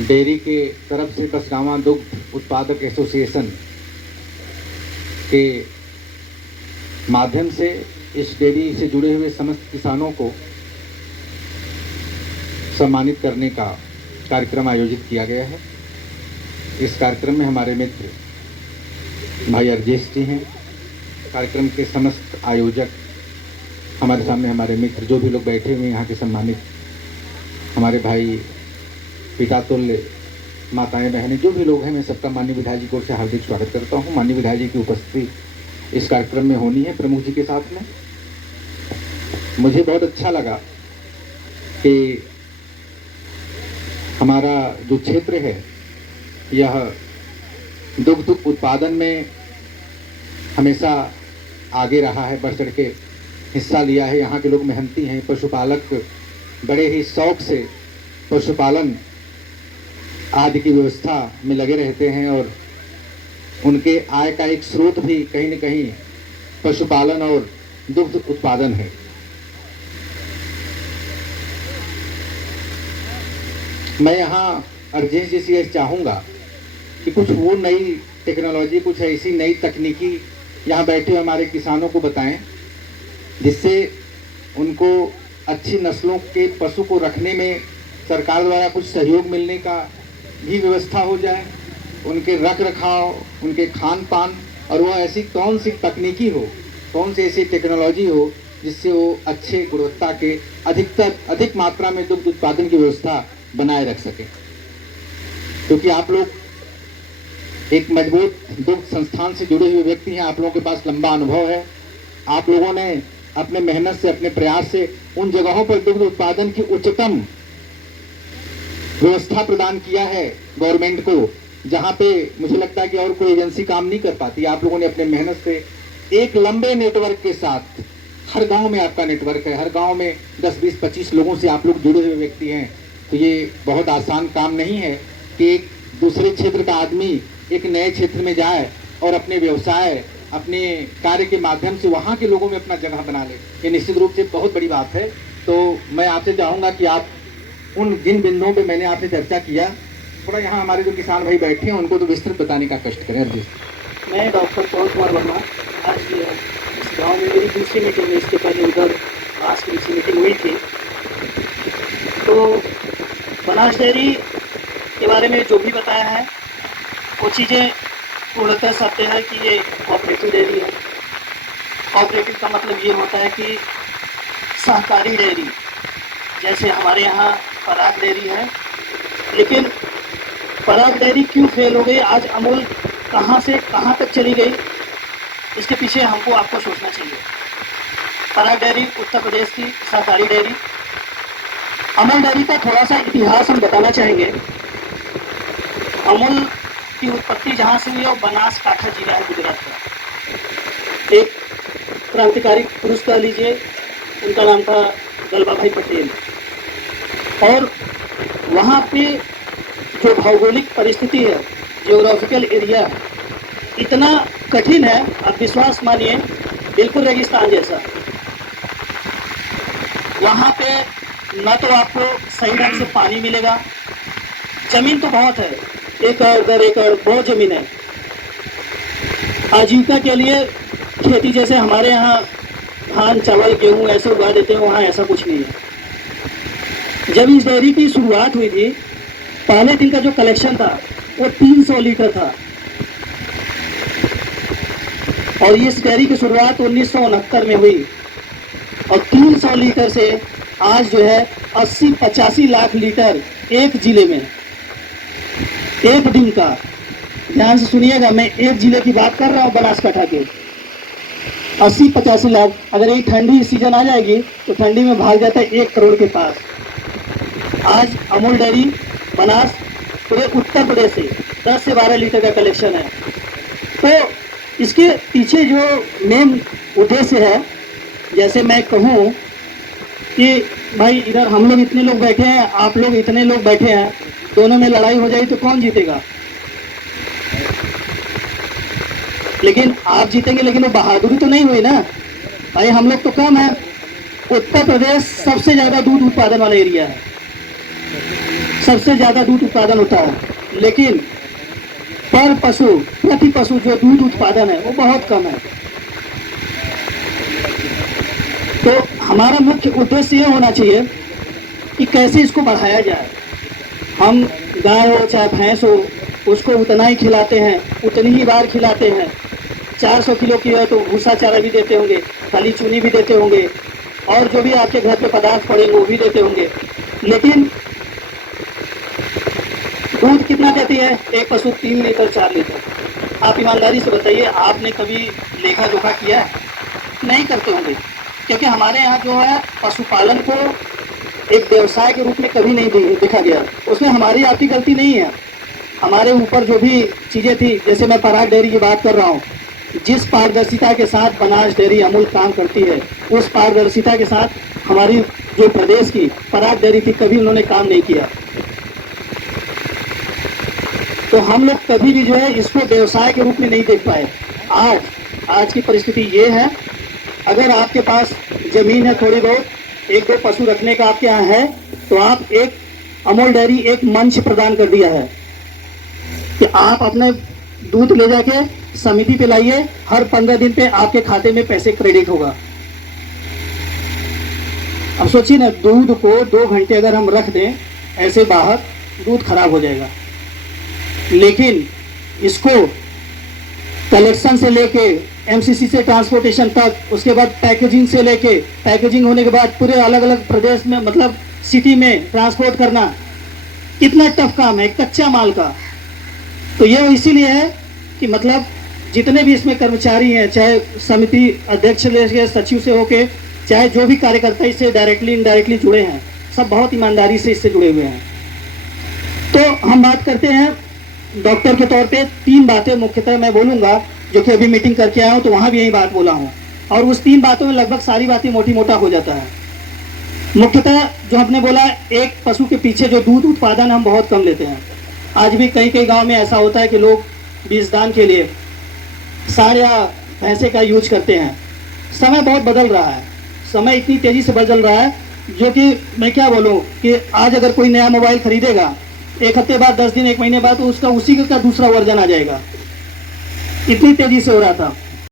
Dairy के तरफ से कसगांवा दुग्ध उत्पादक एसोसिएशन के माध्यम से इस डेयरी से जुड़े हुए समस्त किसानों को सम्मानित करने का कार्यक्रम आयोजित किया गया है। इस कार्यक्रम में हमारे मित्र भाई अर्जेश जी हैं। कार्यक्रम के समस्त आयोजक हमारे सामने, हमारे मित्र जो भी लोग बैठे हुए हैं यहाँ के सम्मानित, हमारे भाई पिता तुल्य, माताएं बहनें, जो भी लोग हैं, मैं सबका माननीय विधायक जी को से हार्दिक स्वागत करता हूँ। माननीय विधायक जी की उपस्थिति इस कार्यक्रम में होनी है प्रमुख जी के साथ में। मुझे बहुत अच्छा लगा कि हमारा जो क्षेत्र है यह दुग्ध उत्पादन में हमेशा आगे रहा है, बढ़ चढ़ के हिस्सा लिया है। यहाँ के लोग मेहनती हैं, पशुपालक बड़े ही शौक से पशुपालन आदि की व्यवस्था में लगे रहते हैं और उनके आय का एक स्रोत भी कहीं न कहीं पशुपालन और दुग्ध उत्पादन है। मैं यहाँ अर्जेश जी से चाहूँगा कि कुछ वो नई टेक्नोलॉजी, कुछ ऐसी नई तकनीकी यहाँ बैठे हुए हमारे किसानों को बताएं, जिससे उनको अच्छी नस्लों के पशु को रखने में सरकार द्वारा कुछ सहयोग मिलने का भी व्यवस्था हो जाए, उनके रख रखाव, उनके खान पान, और वो ऐसी कौन सी तकनीकी हो, कौन सी ऐसी टेक्नोलॉजी हो जिससे वो अच्छे गुणवत्ता के अधिक मात्रा में दुग्ध उत्पादन की व्यवस्था बनाए रख सके। क्योंकि आप लोग एक मजबूत दुग्ध संस्थान से जुड़े हुए व्यक्ति हैं, आप लोगों के पास लंबा अनुभव है। आप लोगों ने अपने मेहनत से, अपने प्रयास से उन जगहों पर दुग्ध उत्पादन की उच्चतम व्यवस्था प्रदान किया है गवर्नमेंट को, जहां पे मुझे लगता है कि और कोई एजेंसी काम नहीं कर पाती। आप लोगों ने अपने मेहनत से एक लंबे नेटवर्क के साथ, हर गांव में आपका नेटवर्क है, हर गांव में 10, 20, 25 लोगों से आप लोग जुड़े हुए व्यक्ति हैं। तो ये बहुत आसान काम नहीं है कि एक दूसरे क्षेत्र का आदमी एक नए क्षेत्र में जाए और अपने व्यवसाय, अपने कार्य के माध्यम से वहाँ के लोगों में अपना जगह बना ले। ये निश्चित रूप से बहुत बड़ी बात है। तो मैं आपसे चाहूँगा कि आप उन जिन बिंदुओं पे मैंने आपसे चर्चा किया, थोड़ा यहाँ हमारे जो किसान भाई बैठे हैं उनको तो विस्तृत बताने का कष्ट करें। अर्जी, मैं डॉक्टर पवन कुमार वर्मा, आज इस गाँव में मेरी दूसरी मीटिंग में, इसके पहले उधर आज की दूसरी मीटिंग हुई थी। तो बनास डेयरी के बारे में जो भी बताया है वो चीज़ें पूर्णतः सत्य है कि ये कोऑपरेटिव डेयरी है। कोऑपरेटिव का मतलब ये होता है कि सहकारी डेयरी, जैसे हमारे यहाँ पराग डेयरी है। लेकिन पराग डेयरी क्यों फेल हो गई, आज अमूल कहाँ से कहाँ तक चली गई, इसके पीछे हमको आपको सोचना चाहिए। पराग डेयरी उत्तर प्रदेश की सहकारी डेयरी। अमूल डेयरी का थोड़ा सा इतिहास हम बताना चाहेंगे। अमूल की उत्पत्ति जहाँ से हुई है वो बनासकांठा जिला है, गुजरात का। एक क्रांतिकारी पुरुष कह लीजिए, उनका नाम था गलबा भाई पटेल। और वहाँ पे जो भौगोलिक परिस्थिति है, जियोग्राफिकल एरिया इतना कठिन है, आप विश्वास मानिए, बिल्कुल रेगिस्तान जैसा। वहाँ पे न तो आपको सही ढंग से पानी मिलेगा, जमीन तो बहुत है, 1 एकड़ बहुत जमीन है। आजीविका के लिए खेती, जैसे हमारे यहाँ धान, चावल, गेहूँ ऐसे उगा देते हैं, वहाँ ऐसा कुछ नहीं है। जब इस डेयरी की शुरुआत हुई थी, पहले दिन का जो कलेक्शन था वो 300 लीटर था। और इस डेयरी की शुरुआत 1969 में हुई और 300 लीटर से आज जो है 80-85 लाख लीटर एक जिले में, एक दिन का। ध्यान से सुनिएगा, मैं एक जिले की बात कर रहा हूँ, बनासकांठा के। 80-85 लाख। अगर ये ठंडी सीजन आ जाएगी तो ठंडी में भाग जाता है 1 करोड़ के पास। आज अमूल डेयरी बनास पूरे उत्तर प्रदेश से 10 से 12 लीटर का कलेक्शन है। तो इसके पीछे जो मेन उद्देश्य है, जैसे मैं कहूँ कि भाई इधर हम लोग इतने लोग बैठे हैं, आप लोग इतने लोग बैठे हैं, दोनों में लड़ाई हो जाए तो कौन जीतेगा? लेकिन आप जीतेंगे, लेकिन वो बहादुरी तो नहीं हुई ना भाई। हम लोग तो कम है। उत्तर प्रदेश सबसे ज़्यादा दूध उत्पादन वाला एरिया है, सबसे ज़्यादा दूध उत्पादन होता है, लेकिन प्रति पशु जो दूध उत्पादन है वो बहुत कम है। तो हमारा मुख्य उद्देश्य ये होना चाहिए कि कैसे इसको बढ़ाया जाए। हम गाय हो चाहे भैंस हो, उसको उतना ही खिलाते हैं, उतनी ही बार खिलाते हैं। 400 किलो की है तो भूसा चारा भी देते होंगे, खाली चूनी भी देते होंगे, और जो भी आपके घर पे पदार्थ पड़ेंगे वो भी देते होंगे। लेकिन दूध कितना देती है एक पशु? 3 लीटर 4 लीटर। आप ईमानदारी से बताइए, आपने कभी लेखा जोखा किया है? नहीं करते होंगे, क्योंकि हमारे यहाँ जो है पशुपालन को एक व्यवसाय के रूप में कभी नहीं देखा गया। उसमें हमारी आपकी गलती नहीं है। हमारे ऊपर जो भी चीज़ें थी, जैसे मैं पराग डेयरी की बात कर रहा हूँ, जिस पारदर्शिता के साथ बनास डेयरी अमूल काम करती है, उस पारदर्शिता के साथ हमारी जो प्रदेश की पराग डेयरी थी, कभी उन्होंने काम नहीं किया। तो हम लोग कभी भी जो है इसको व्यवसाय के रूप में नहीं देख पाए। आज की परिस्थिति ये है, अगर आपके पास जमीन है थोड़ी बहुत, 1-2 पशु रखने का आपके यहाँ है, तो आप एक अमूल डेयरी एक मंच प्रदान कर दिया है कि आप अपने दूध ले जाके समिति पे लाइए, हर 15 दिन पे आपके खाते में पैसे क्रेडिट होगा। अब सोचिए ना, दूध को 2 घंटे अगर हम रख दें ऐसे बाहर, दूध खराब हो जाएगा। लेकिन इसको कलेक्शन से लेके एमसीसी से ट्रांसपोर्टेशन तक, उसके बाद पैकेजिंग से लेके, पैकेजिंग होने के बाद पूरे अलग अलग प्रदेश में, मतलब सिटी में ट्रांसपोर्ट करना, कितना टफ काम है कच्चा माल का। तो ये इसीलिए है कि मतलब जितने भी इसमें कर्मचारी हैं, चाहे समिति अध्यक्ष से, सचिव से होके, चाहे जो भी कार्यकर्ता इससे डायरेक्टली इनडायरेक्टली जुड़े हैं, सब बहुत ईमानदारी से इससे जुड़े हुए हैं। तो हम बात करते हैं डॉक्टर के तौर पे 3 बातें मुख्यतः मैं बोलूँगा, जो कि अभी मीटिंग करके आया हूँ तो वहाँ भी यही बात बोला हूँ, और उस 3 बातों में लगभग सारी बातें मोटी मोटा हो जाता है। मुख्यतः जो हमने बोला, एक पशु के पीछे जो दूध उत्पादन हम बहुत कम लेते हैं। आज भी कई गांव में ऐसा होता है कि लोग बीजदान के लिए साढ़ या भैंसे का यूज करते हैं। समय बहुत बदल रहा है, समय इतनी तेज़ी से बदल रहा है, जो कि मैं क्या बोलूँ कि आज अगर कोई नया मोबाइल खरीदेगा, 1 हफ्ते बाद, 10 दिन, 1 महीने बाद, तो उसका उसी का दूसरा वर्जन आ जाएगा। इतनी तेज़ी से हो रहा था।